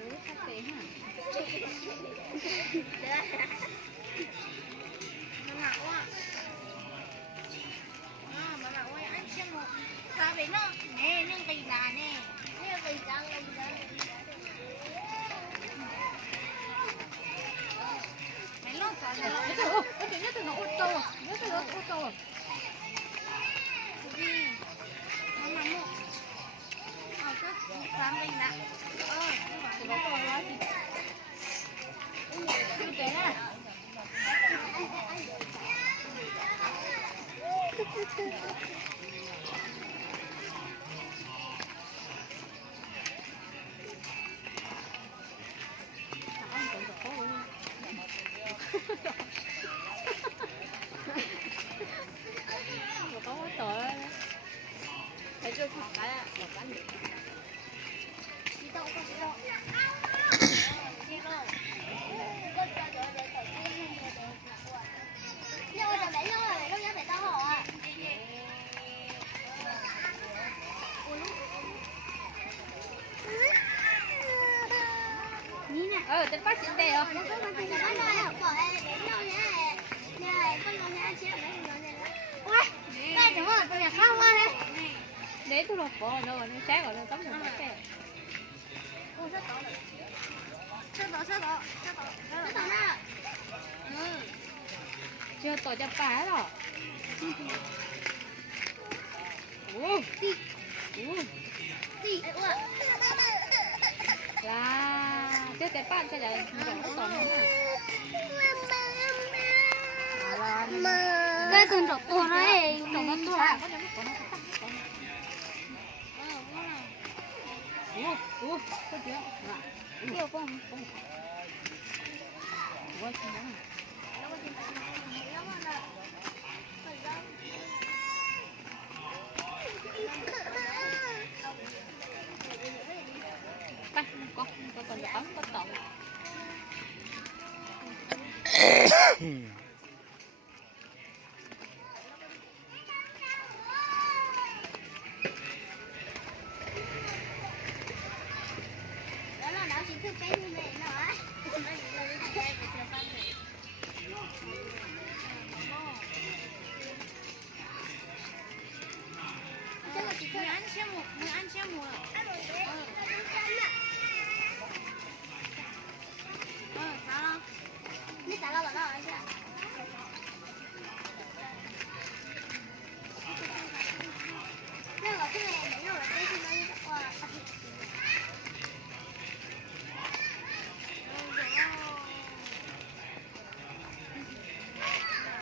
rồi sắp tiền hả? Mama quá. Mama quá anh xem một. Sao vậy nó? Nè, nương cây đà nè. Nè cây đà. Mày lo sao vậy? Nhớ từ nó ô tô, nhớ từ nó ô tô. Mama mua. Cái sao đây nè. Từ đó tôi nói gì? Cái kẻ nè. Có tội phải chưa thọ cái một cái gì Đi đâu con đi đâu? Đi đâu? Nhau rồi mẹ lúc nhớ mẹ tao hộ à. tính phát triển đây không? Để tôi lột bộ đâu rồi, nó sáng rồi nó tắm rồi nó kêu. Chưa tổ cho bà rồi. Là chưa tới bạn cho đấy, mình còn không nữa. Cái con trọc to đấy, Còn nó to. Có chưa? Nhiều không? Ủa, không đó. Đây, con còn ấm có tậu.